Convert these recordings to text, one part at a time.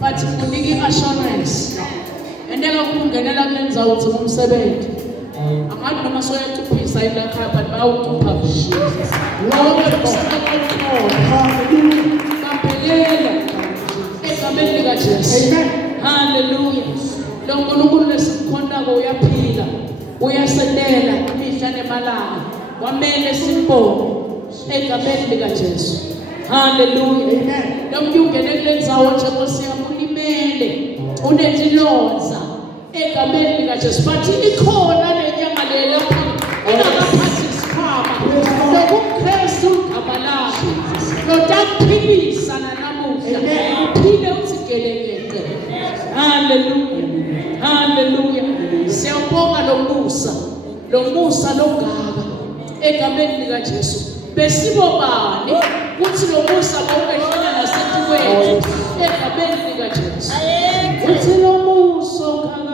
But kunika assurance endeka ukungenela kulenzawo uthi umsebenzi abantu noma soyakuphisa ilakhaya but bawucupha lonke baphelela egameni lika Jesu. Hallelujah. Lo nkulunkulu lesimkhonako uyaphila uyasendela imihla nemalanga wamele simbone egameni lika Jesu. Hallelujah. Noma ungene kulenzawo nje Nkosi unezilonza egameni lika Jesu bathi ikhona lenyanga lela ingakaphathi isikhwama lokuKristu abalaphi lotaphilisa nanamuhla uphile usigelekeke. Hallelujah. Hallelujah. Siyabonga lo musa logaba egameni lika Jesu. Besibobani kuthi lo musa bawubehlala nasethi wethu egameni lika Jesu. Uthi lo musa khanga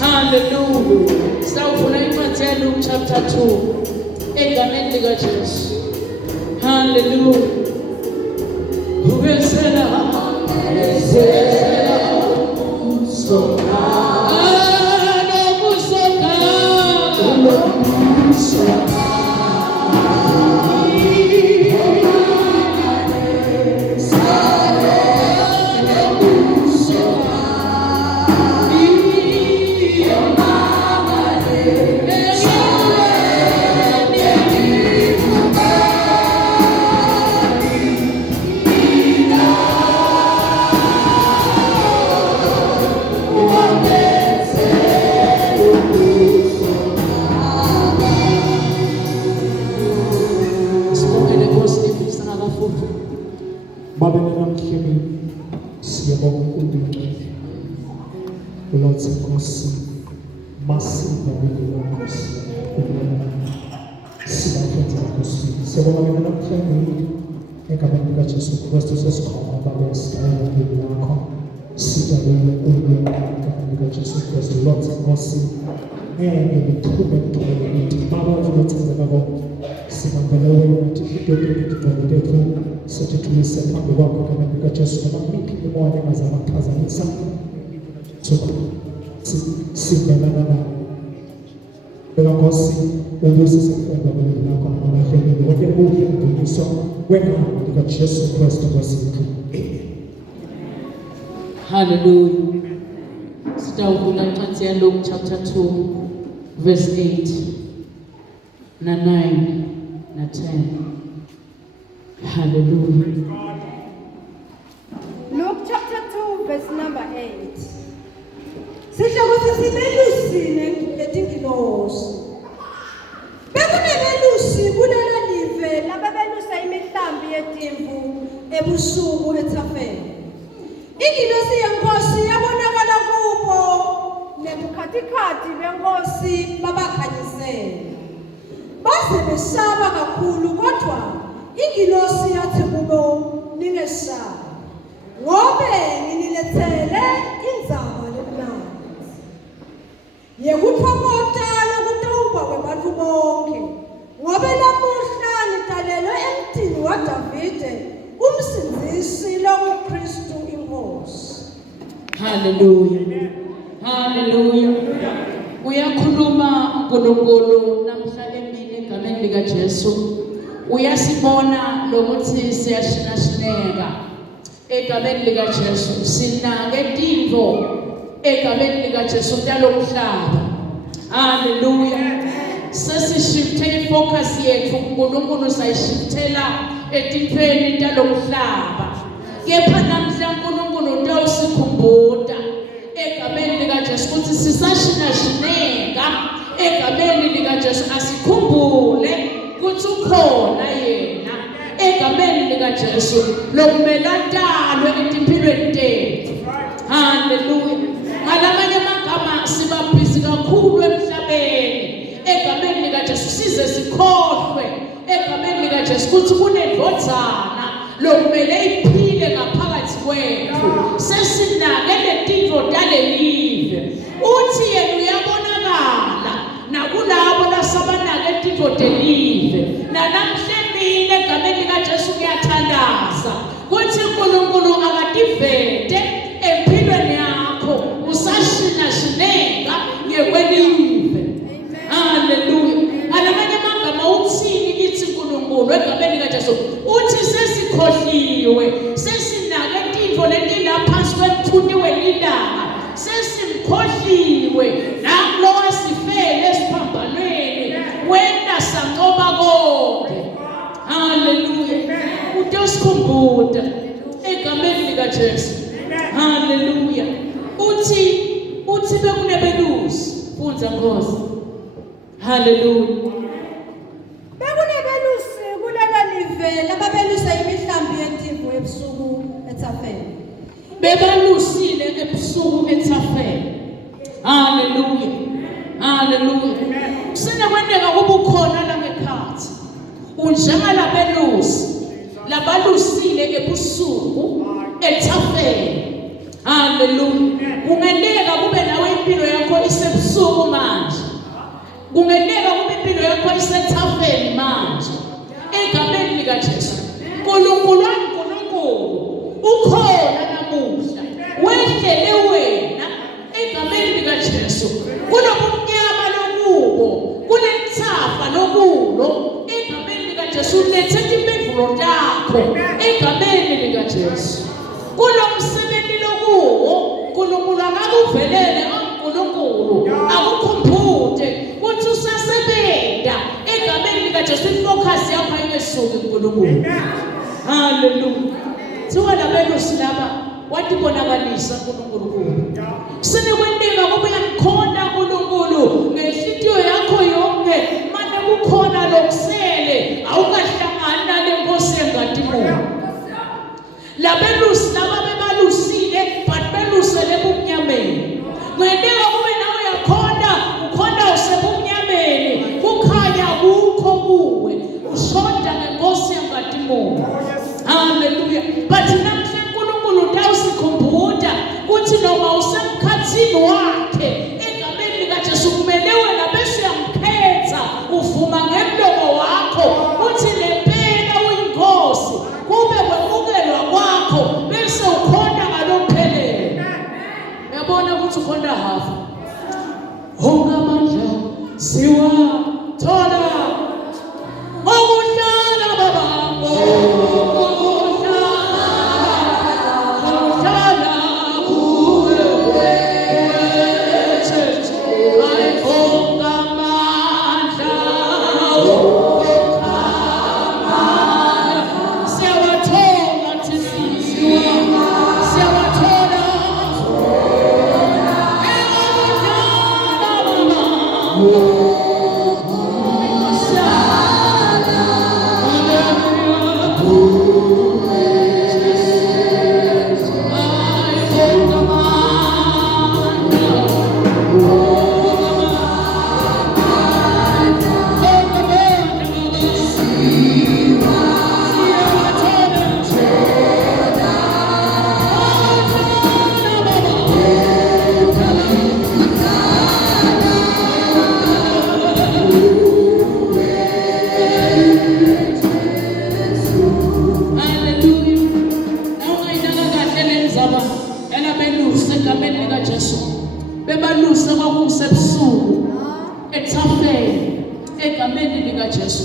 Hallelujah. Sawufuna iMathewu chapter 2 egameni lika Jesu. Hallelujah. Ubesela Nkosi masiva wena Nkosi sibafenza Nkosi siyabonga namhlanje egameni likaJesu Kristu sesikhona Baba esicela ngeli lakho sijabule egameni likaJesu Kristu Lord Nkosi ngithume ukuthi Baba uzothenzeka konke sibambele wena into tethu sithi tulise phambi kwakho egameni likaJesu noma miphi imoya engazama ukuphazamisa simelana nawe Nkosi ubusisifunda kweli lakho abahleli wonke kuhle udumiso wegama likaJesu Kristu Nkosi yethu. Hallelujah. Sitawuvula incwadi yaLuke chapter 2 verse 8 na 9 na 10. Hallelujah. Luke chapter 2 verse number 8. Sihloko sisibelusine letingilosi. Bekunebelusi kulelo live labebelusa imihlambi yetimvu ebusuku eThafeni. Ingilosi yenkosi yabonakala kubo nebukhathikhathi benkosi babakhanyisela. Baze besaba kakhulu kodwa ingilosi yathi kubo ningesabi ngobe nginilethele indzaba lemnandi yekuthokota lokutawuba kwebantfu bonke ngobe lamuhla ngitalelwe emtini waDavide umsindisi lokuKristu inkosi. Hallelujah. Hallelujah. Uyakhuluma uNkulunkulu namhla emini egameni likaJesu. Uyasibona lokuthi siyashinashineka egameni likaJesu. Sinake tintfo egameni likaJesu talomhlaba. Hallelujah. Sesishifte focus yethu uNkulunkulu sayishiftela etintfweni talomhlaba. Kepha namhla uNkulunkulu utawusikhumbuza egameni likaJesu ukuthi sisashinashineka egameni likaJesu asikhumbule ukuthi ukhona yena egameni likaJesu lokumele atalwe etimpilweni tethu. Hallelujah. Ngalamanye amagama sibabhizi kakhulu emhlabeni egameni likaJesu size sikhohlwe egameni likaJesu ukuthi kunendvodzana lokumele iphile ngaphakathi kwethu. Sesinake letintfo talelive uthi yena uyabonakala nakulabo lasabanake letintfo telive. Nanamhla emini egameni likaJesu kuyathandaza kuthi uNkulunkulu akativete empilweni yakho usashinashineka ngekwelive. Hallelujah. Alamanye amagama uthini kithi uNkulunkulu egameni likaJesu uthi sesikhohliwe sesinake tintfo letilaphansi kwemthuni welilanga sesimkhohliwe nakulo wasifele esiphambanweni wena sancoba konke. Hallelujah. Utosikhumbuza egameni likaJesu. Hallelujah. Uthi bekunebelusi funza Nkosi. Hallelujah. Bekunebelusi kulelo live lababelusa imihlambi yetimvu ebusuku eThafeni. Bebalusile ebusuku eThafeni. Hallelujah. Hallelujah. Kusenekwendeka kube ukhona la ngekhathi unjengalabelusi labalusile ebusuku eThafeni. Hallelujah. Kungeneka kube nawe impilo yakho isebusuku manje. Kungeneka kube impilo yakho iseThafeni manje. Egameni likaJesu. Unkulunkulu ukhona namuhla. Wehlele wena egameni likaJesu. Kulobumnyama lokubo, kulethafa lokulo egameni likaJesu. Lethe impendulo yakho egameni likaJesu. Kulomsebenzi lokuwo uNkulunkulu akakuvelele uNkulunkulu akukhumbuze ukuthi usasebenta egameni likaJesu. Ifocus yakho ayiwesuki uNkulunkulu. Hallelujah. Thiwa labelusi laba watibonakalisa uNkulunkulu kubo. Kusenekwendeka kube uyamkhonda uNkulunkulu ngenhliziyo yakho yonke manje kukhona lokusele awukahlangani nale nkosi engadimoya. Labelusi laba bebalusile but belusele ebumnyameni. Ngwendeka kube siyakhoda ngenkosi yangadimoni. Hallelujah. But namhle uNkulunkulu utawusikhumbuza kuthi noma usemkhathini wakhe egameni likaJesu kumele wena bese uyamkhetha uvuma ngemlomo wakho uthi lempela uyinkosi kube kwemukelwa kwakho bese ukhonda ngalophelele. Uyabona ukuthi ukhonda hafu. Ongamandla siwathola ngokuhlala babambo. Bebaluse kwakusebusuku ethafeni egameni likaJesu.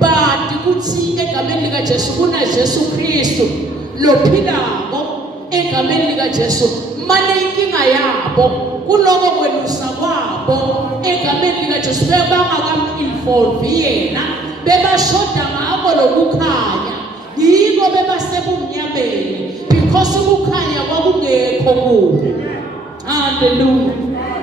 Bathi kuthi egameni likaJesu kuna Jesu Kristu lophilako egameni likaJesu. Mane inkinga yabo kuloko kwelusa kwabo egameni likaJesu bebangakaminvolve yena bebashoda ngako lokukhanya yiko bebasebumnyameni because ukukhanya kwakungekho kubo. Hallelujah.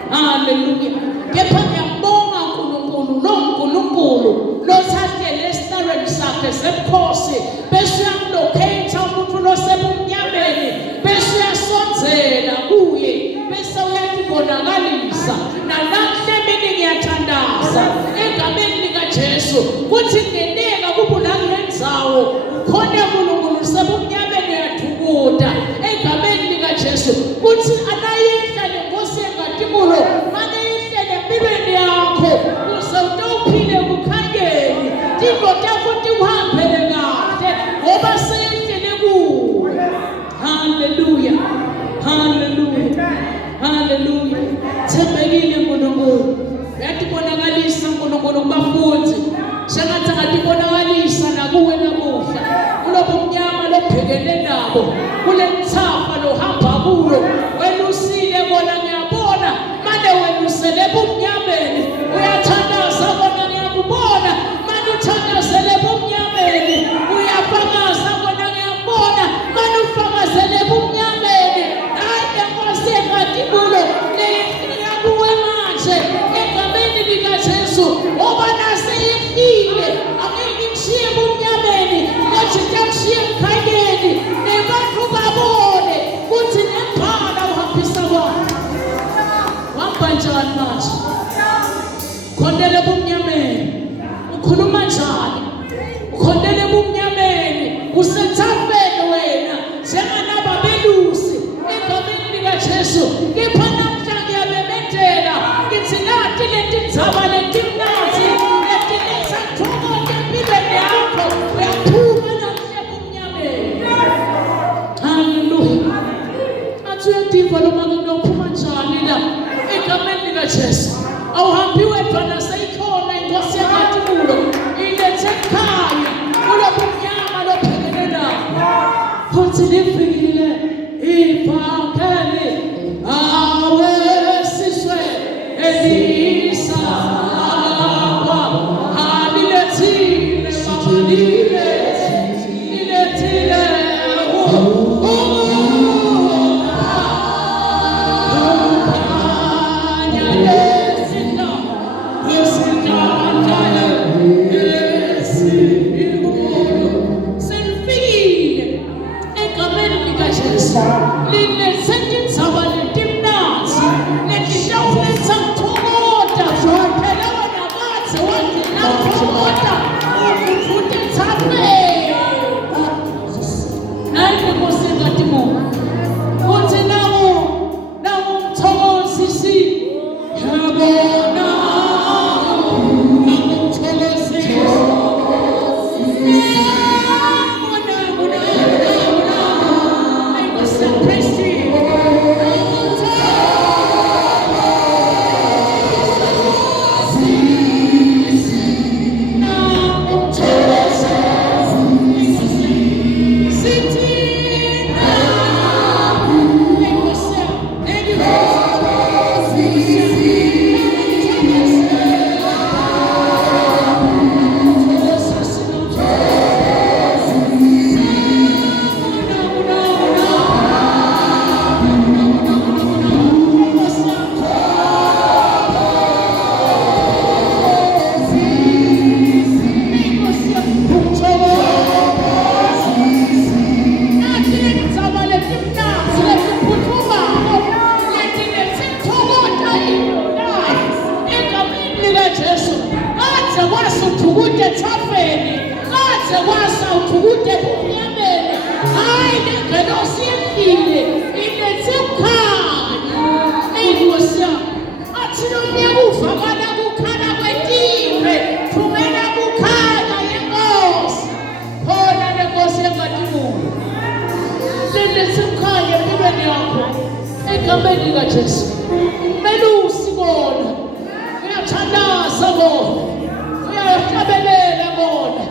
Hallelujah. Kepha ngiyambonga uNkulunkulu noNkulunkulu lothathe lestareni sakhe sebukhosi bese uyamlocate umuntu losebumnyameni bese uyasonzela kuye bese uyayibonakalisa. Namhle mina ngiyathandaza egameni likaJesu kuthi ngeneka kubulangendzawo ukhona uNkulunkulu sebumnyameni uyathukuda egameni likaJesu kuthi anayihla lenkosi yangadimoni mane ihle nempilweni yakho uze utophile kukhanyeni tinto takho tikuhambele kahle ngoba seyihlele kuwe. Hallelujah. Hallelujah. Hallelujah. Thembekile uNkulunkulu. Uyatibonakalisa uNkulunkulu kubafundi sengathi angatibonakalisa nakuwe namuhla kulobumnyama lobhekene nabo kule mthafa lohamba kulo welusile bona ngiyabona manje welusele bumnyameni uyathandaza bona ngiyakubona manje uthandazele bumnyameni uyafakaza bona ngiyabona manje ufakazele bumnyameni hayi enkosi engadimoni leyifiya kuwe manje egameni likaJesu ngoba naseyifile angeke imshiye bumnyameni kodwa itamshiye emkhanyeni nebantu babone kuthi nemphala uhambisa kwakhe. Wamba njani manje? Khondele bumnyameni ukhuluma njani? Ukhondele bumnyameni usethafeni wena njenganababelusi egameni likaJesu. Kepha namhla ngiyabemethela ngithi nathi letindzaba letimnanzi letiletha thokoza empilweni yakho uyaphuma namhla bumnyameni. Hallelujah. Athi uyativa lo manje unophuma njani la egameni likaJesu. Awuhambi wedwa naseyikhona inkosi yangadimoni ilethe ekhaya kulobumnyama lobhekene nabo. Futhi lifikile ivangeli awesizwe elisaba alilethile mama lilethile ukhanya lesinda uthukude thafeni kaze kwasa uthukude kumnyameni hayi nengelosi yefile ilethe kukhanya inkosi yami athi nomnyama uvakala kukhala kwetimbe thumela kukhanya yenkosi khona lenkosi engadimulo lilethe kukhanya empilweni yakho egameni likaJesu kumele usibona uyathandaza bona uyahlabelela bona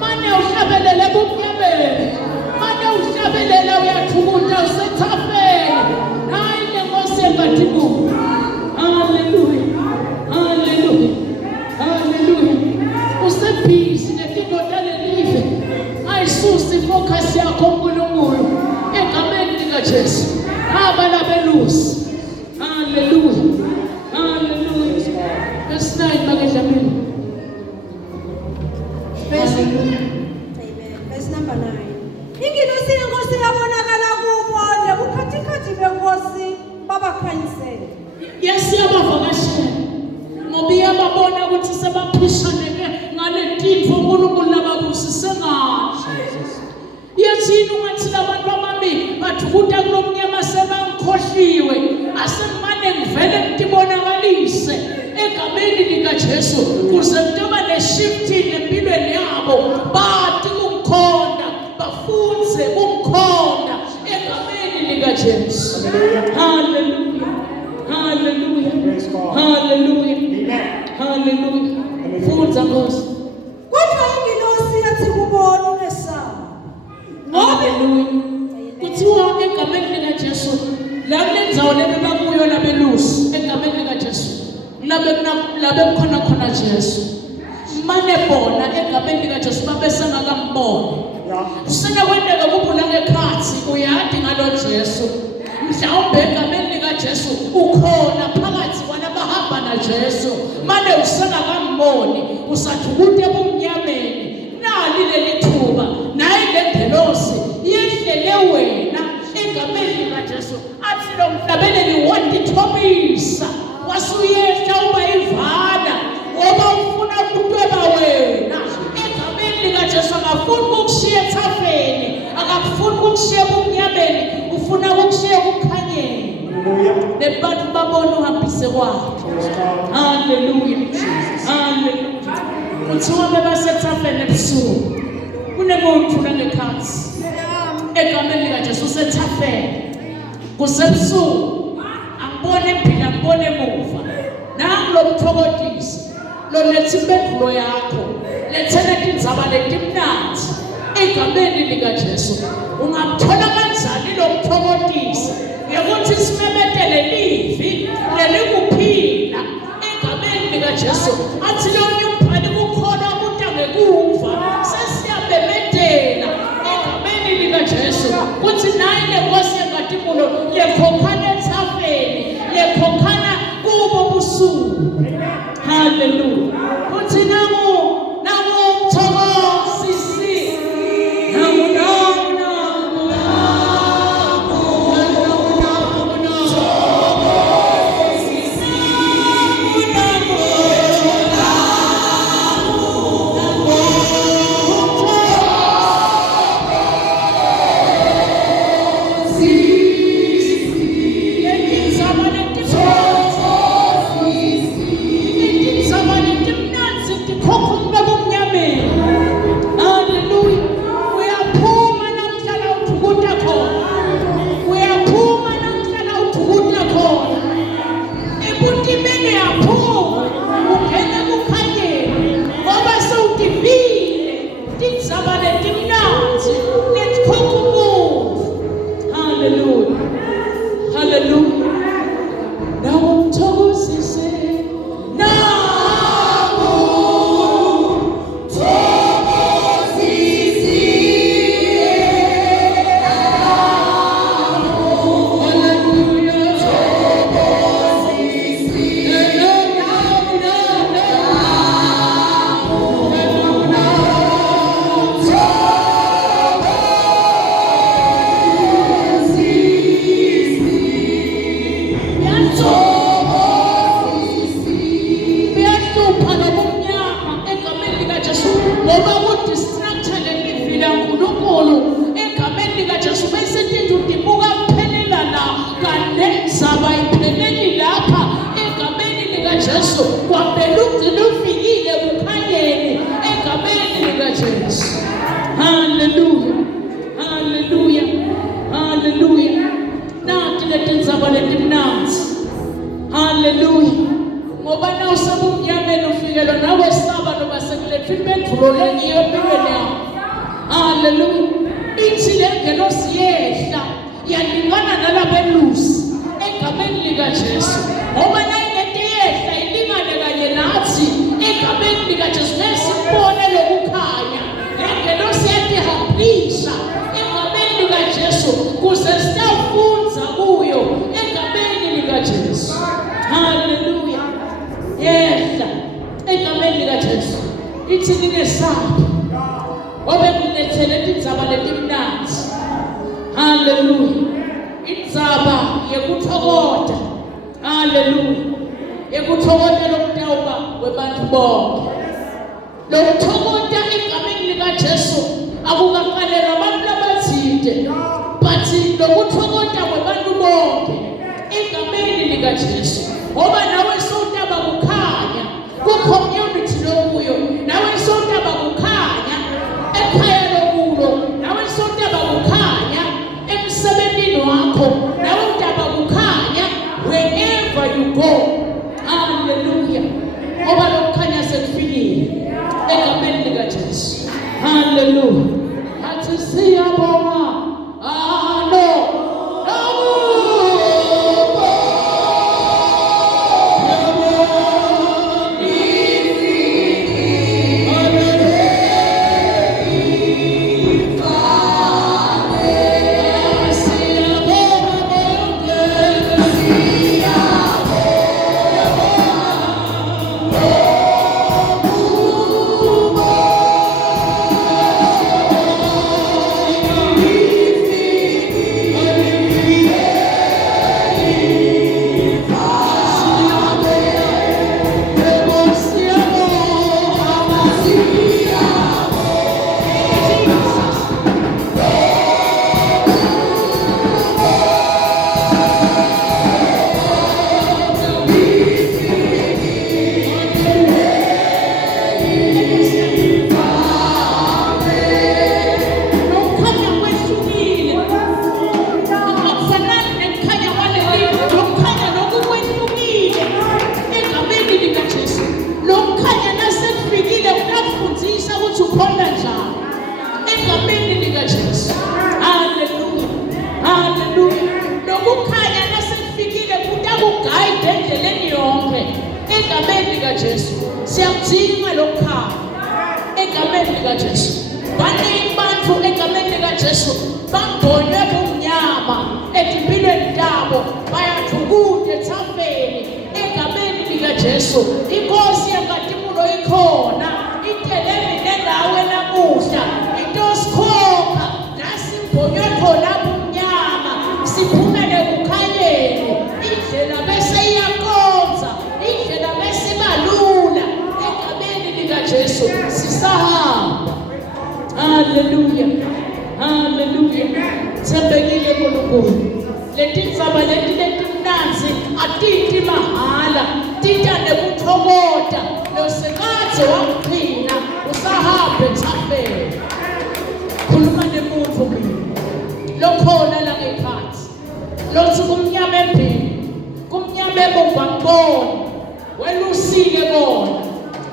mane uhlabelele kumnyameni mane uhlabelela uyathukuda usethafeni hayi lenkosi engadimulo haleluya haleluya haleluya usebhizi netindoda lelive ayisusi focus yakho kuNkulunkulu egameni likaJesu abala belusi haleluya haleluya verse 9 makadlamini Amen. Verse number 9. Ingilosi yenkosi yabonakala kubo nebukhathikhathi benkosi babakhanyisela. yasiyabavakashela ngoba iyababona ukuthi sebaphishaneke ngale ntipho uNkulunkulu lababusise ngayo yathini ungathi labantu ababili bathukuda kulomnyama sebangikhohliwe asemane ngivele ngitibonakalise egameni likaJesu kuze kuba ne-shift empilweni yabo bathi kumkhonda bafunze kumkhonda egameni likaJesu haleluya haleluya haleluya haleluya funza Nkosi Kodwa ingilosi yathi kubona ungesaba. haleluya kuthiwa egameni likaJesu la kulenzawo lebebakuyo labelusi egameni likaJesu labe khona Jesu mane bona egameni likaJesu babesengakamboni usenakwendeka kubula ngekhathi uyadi ngalo Jesu mhlawumbe egameni likaJesu ukhona phakathi kwanabahamba naJesu mane usengakamboni usathukude ebumnyameni nali lelithuba naye lengelosi yehlele wena egameni likaJesu athi lo mhlabeleli wandithobisa wasuyehla uba ivana ngoba ufuna ukudweba wena egameni likaJesu akafuni ukukushiya ethafeni akafuni ukukushiya ebumnyameni ufuna ukukushiya kukhanyeni nebantu babona uhambise kwakhe haleluya haleluya kuthiwa bebasethafeni ebusuku kunemuntu ngekhathi egameni likaJesu usethafeni kusebusuku angibone phela ngibone emuva nangu lo mthokodisi lo lethi impendulo yakho lethena tindzaba letimnandi egameni likaJesu ungamthola kanjani lo mthokodisi ukuthi simemethele livi lelikuphila egameni likaJesu athi lo nyumbhali kukhona umuntu angekuva sesiyabemethela egameni likaJesu kuthi nayi lenkosi engadimulo lekhokhana ethafeni lekhokhana kubo busuku haleluya uthi nangu mthokozisi nangu Amen. likaJesu kwavela ugcina ufikile kukhanyeni egameni likaJesu. Haleluya, haleluya, haleluya. Nathi letindzaba letimnanzi. Haleluya. Ngoba na usebumnyameni ufikelo nawe saba noma sekuletha impendulo lengiyo empilweni yakho. Haleluya. Ithi lengelosi yehla yalingana nalabelusi egameni likaJesu. Ngoba nayingeti yehla ilingane kanye nathi egameni likaJesu nesibone lokukhanya. Lengelosi yatihambisha egameni likaJesu kuze siyafundza kuyo egameni likaJesu. Haleluya. Yehla egameni likaJesu. Ithi ningesabi ngoba ngilethele tindzaba letimnanzi. Haleluya. Indzaba yekuthokoza. Haleluya. Yekuthokoza lokutawuba kwebantu bonke. Lokuthokoza egameni likaJesu akukakalelwa abantu labathile, but lokuthokoza kwebantu bonke egameni likaJesu. Ngoba nawe sowutaba kukhanya ku-community lokuyo, nawe sowutaba kukhanya ekhaya lokulo, nawe sowutaba kukhanya emsebentini wakho, nawe utaba kukhanya wherever you go. Haleluya. Ngoba lokukhanya sekufikile egameni likaJesu. Haleluya. Athi siyabonga. Egameni likaJesu siyamdinga lokukhanya egameni likaJesu. Baningi bantu egameni likaJesu bangonywe bumnyama etimpilweni zabo, bayathukuda ethafeni egameni likaJesu. Inkosi yankatimulo ikhona iteleni nendawo namuhla into sikhokha nasimbonywe khona bumnyama siphumele kukhanyeni indlela bese iyakonza indlela bese balula egameni likaJesu sisahamba. Haleluya, haleluya. Thembekile nkulunkulu letindzaba letimnanzi atiti mahala, tita nekuthokoza losekadze wakugcina usahambe ethafeni. Khuluma nemuntfu mina lokhona la ngekhatsi lothi kumnyama empini kumnyama emumva ngibona welusile bona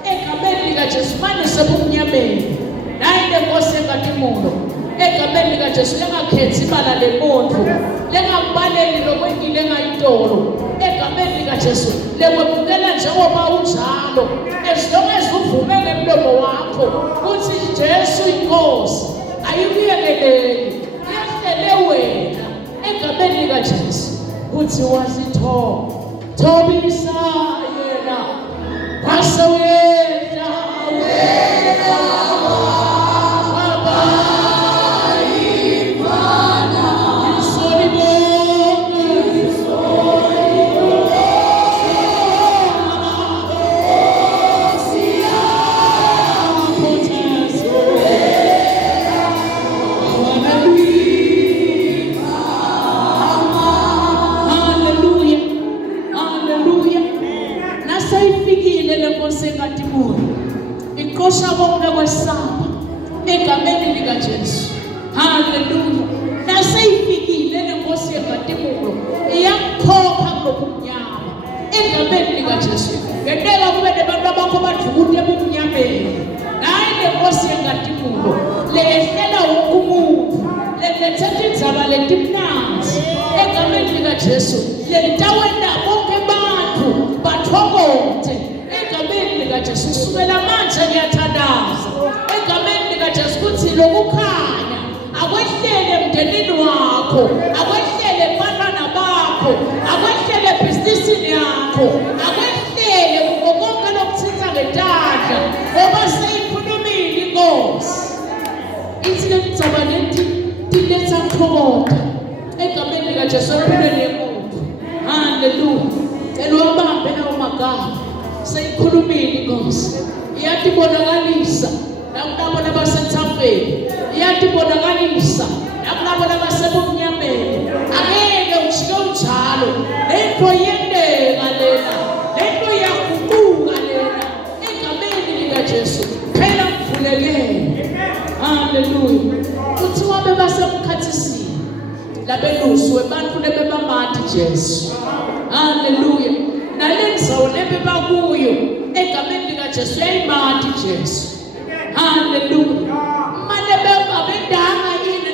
egameni likaJesu. Manje sebumnyameni nayi lenkosi enkatimulo egameni likaJesu lengakhetsi ibala lemontfu lengambaleli lokwengile engayitolo egameni likaJesu lekwemukela njengoba unjalo as long as uvume ngemlomo wakho kuthi Jesu inkosi ayikuyekeleli yehlele wena egameni likaJesu kuthi wazithobisa yena kwase wena naseyifikile le nkosi enkatimoya iqosha konke kwesaba egameni likaJesu. Haleluya. Naseyifikile le nkosi enkatimoya iyakhokha ngobumnyama egameni likaJesu. Ngentela kube nabantu abakho badlukute ebumnyameni. Hayi le nkosi enkatimoya lehlela wonke umuntu lethetha indzaba letimnanzi egameni likaJesu. Lelitawenda bonke abantu bathokoze egameni likaJesu. Kusukela manje ngiyathandaza egameni likaJesu ukuthi lokukhanya akwehlele emndenini wakho, akwehlele ebantwana bakho, akwehlele ebhizinisini yakho, akwehlele kukho konke lokuthinta ngetandla ngoba seyikhulumile inkosi. Ithi le ndzaba leti tiletha thokoza egameni likaJesu empilweni yomuntu. Haleluya. Elwabambe lawo magama seyikhulumile inkosi. Iyatibonakalisa nakulabo abasethafeni, iyatibonakalisa nakulabo abasebumnyameni. Angeke ujike unjalo. Lento yendeka lena, lento iyaguquka lena egameni likaJesu. Phela mvulekele. Haleluya. Kuthiwa bebasemkhathisini labelusi webantu lebebamati Jesu. Haleluya. Nalendzawo lebebakuyo egameni likaJesu yayimati Jesu. Haleluya. Manje bebabendanga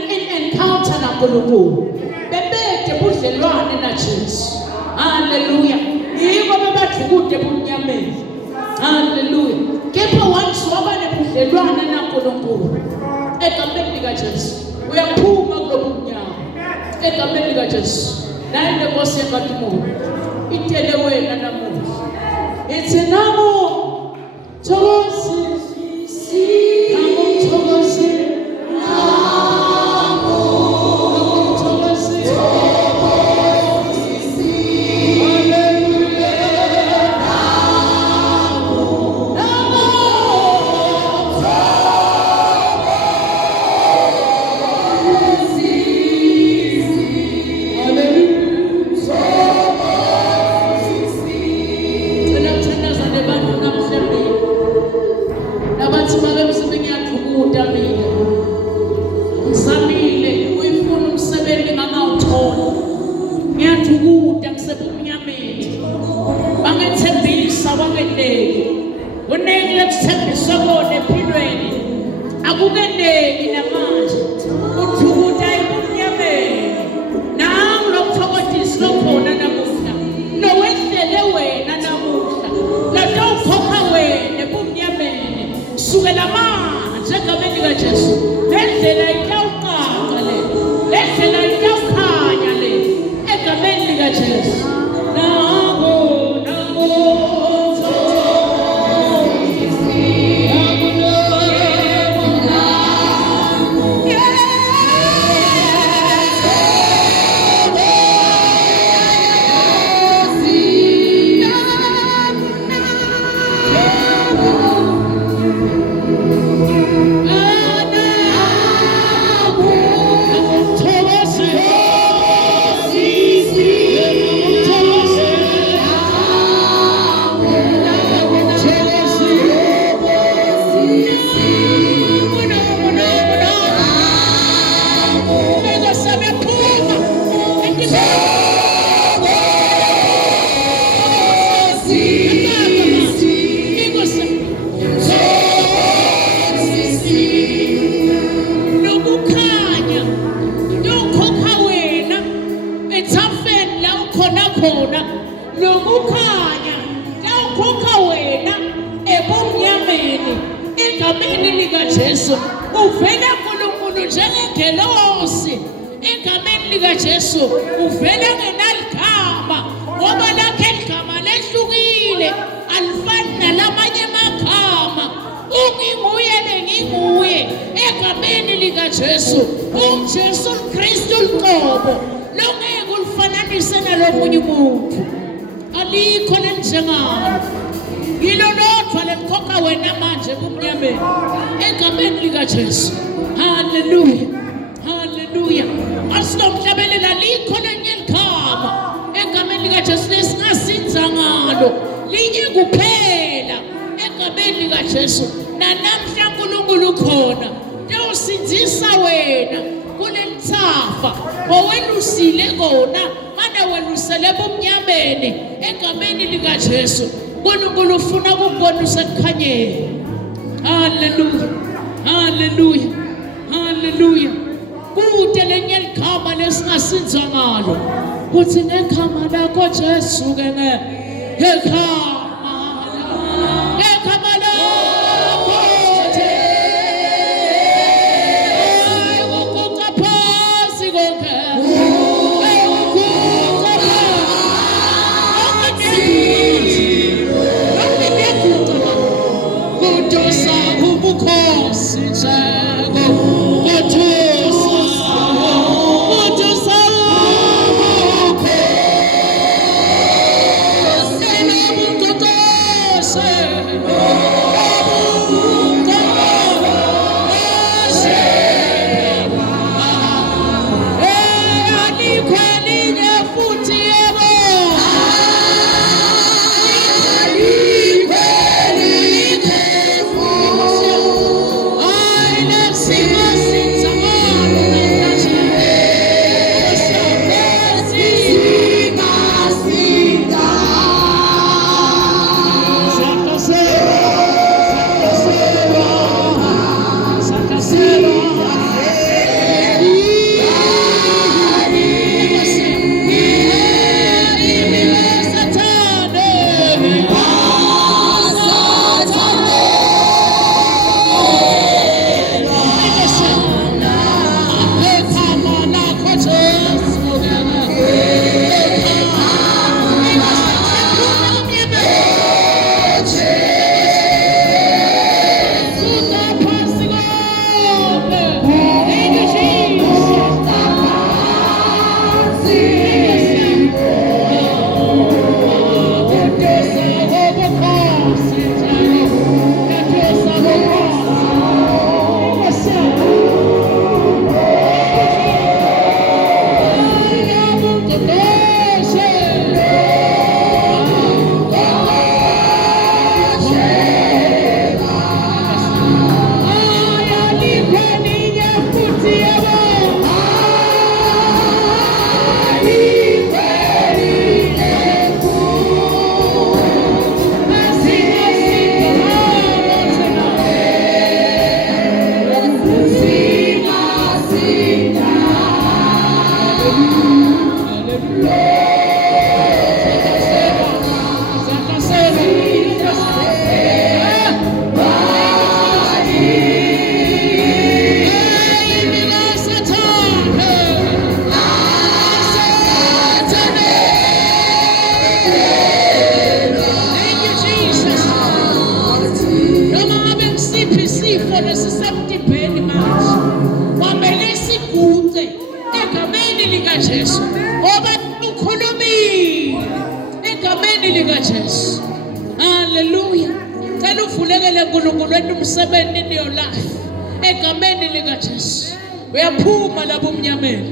in encounter naNkulunkulu. Bebede budlelwane naJesu. Haleluya. Yiko bebadlukude ebumnyameni. Haleluya. Kepha once waba nebudlelwane naNkulunkulu egameni likaJesu uyaphuma kulobumnyama egameni likaJesu. Naye le nkosi enkatimoya itele wena namuhla ithi namo thokozi likaJesu. Uvela uNkulunkulu njengengelosi egameni likaJesu. Uvela ngenaligama ngoba lakhe igama lehlukile alifani nalamanye amagama. Unginguye benginguye egameni likaJesu. UJesu Kristu uqobo longeke ulifananise nalomunye umuntu. Alikho lenjengalo. Yilo lodwa lemkhokha wena manje kumnyameni egameni likaJesu. Hallelujah. Hallelujah. Asinomhlabelela likho lenye igama egameni likaJesu lesingasinza ngalo linye kuphela egameni likaJesu. Nanamhla uNkulunkulu ukhona uyosindisa wena kulelithafa owelusile kona mana welusele ebumnyameni egameni likaJesu. uNkulunkulu ufuna ukubona usekukhanyeni. Hallelujah, hallelujah, hallelujah. Kude lenye igama lesingasinzwa ngalo kuthi ngegama lakho Jesu ke ngegama uyaphuma lapho umnyameni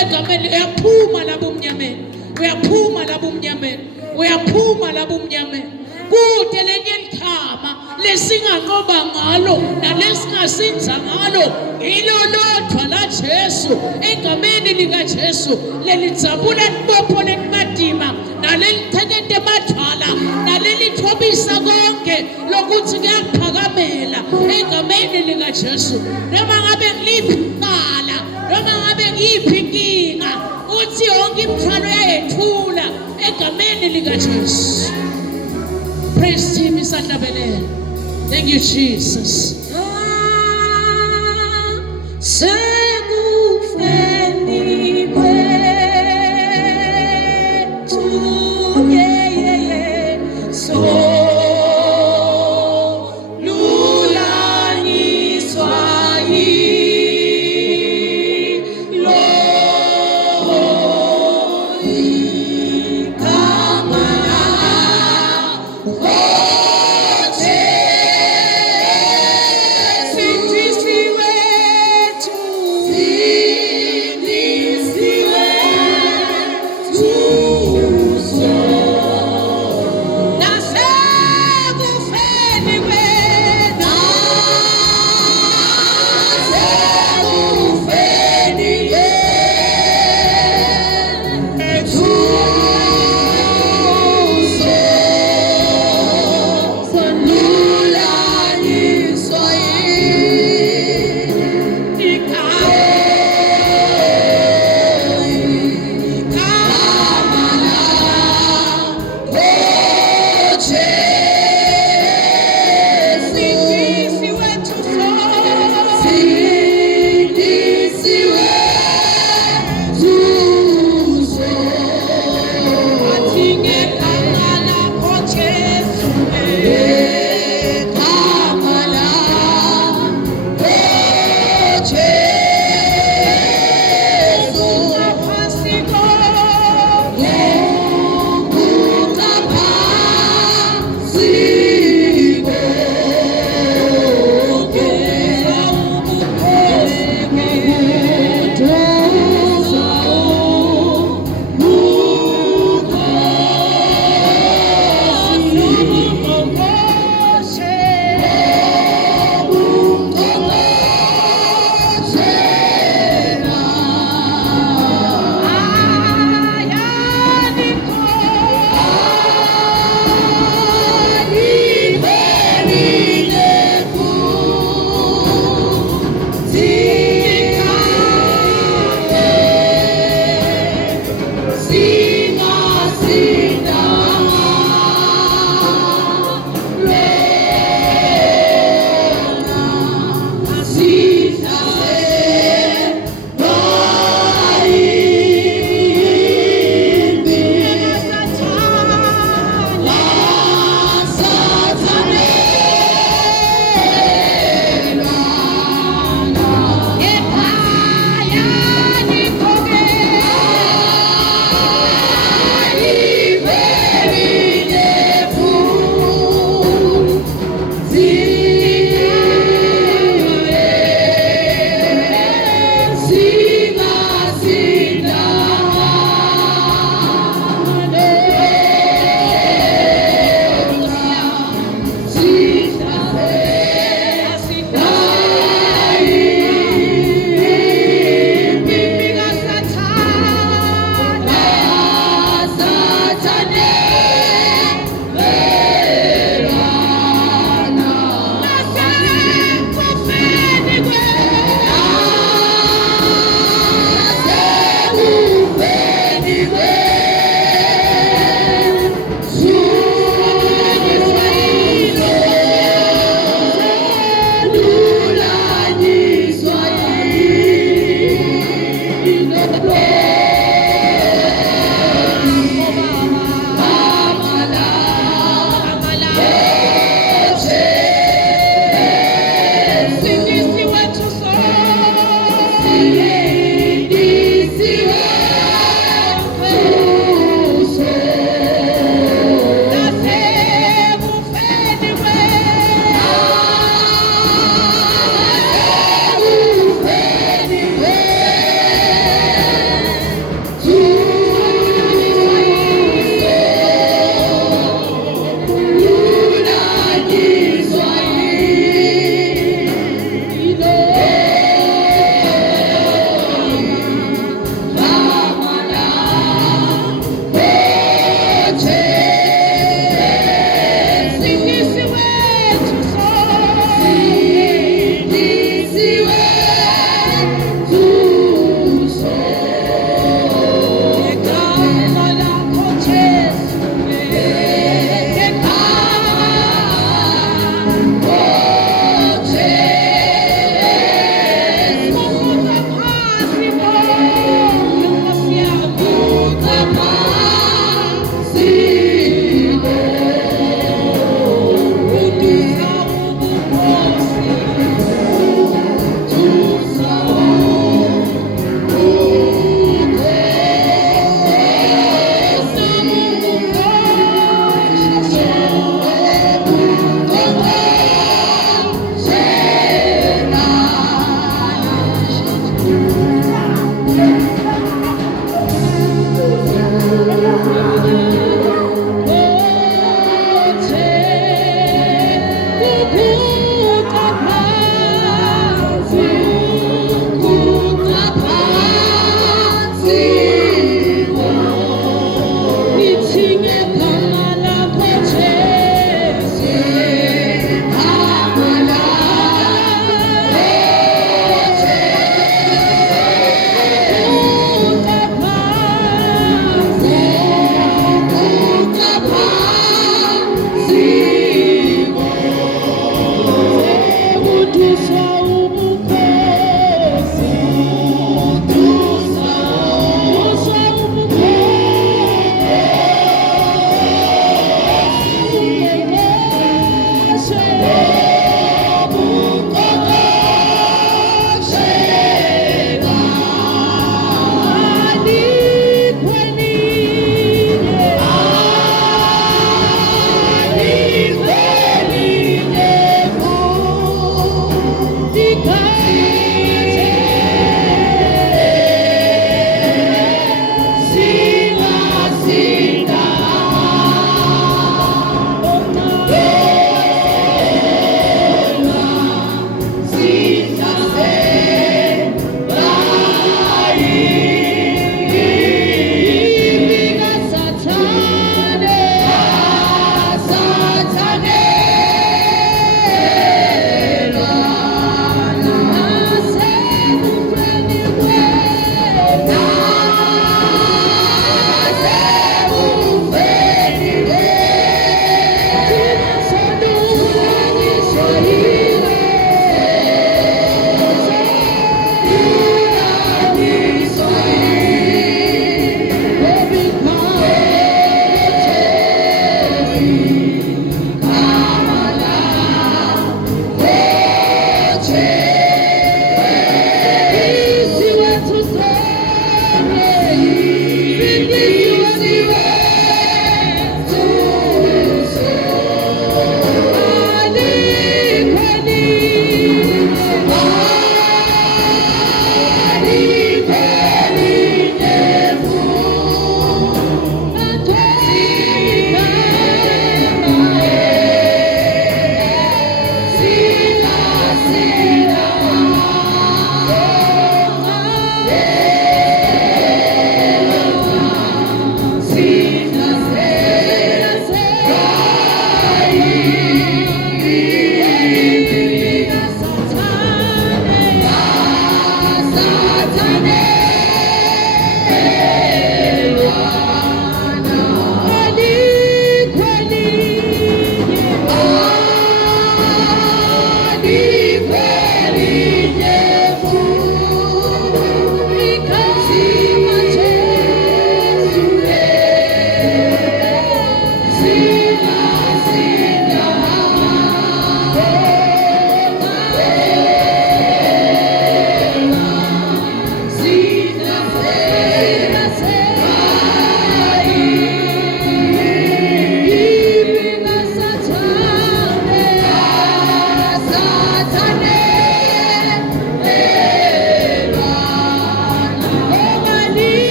egameni uyaphuma lapho umnyameni uyaphuma lapho umnyameni uyaphuma lapho umnyameni kude lenye igama lesinganqoba ngalo nalesingasinza ngalo ilolodwa la Jesu egameni likaJesu lelidzabula libopho lenimadima nalelichekete emathwala nalelithobisa konke lokuthi kuyakuphakamela egameni likaJesu. Noma ngabe ngiliphi icala noma ngabe ngiyiphi inkinga uthi yonke imithwalo yayethula egameni likaJesu. Praise him isahlabelele. Thank you Jesus.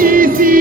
easy.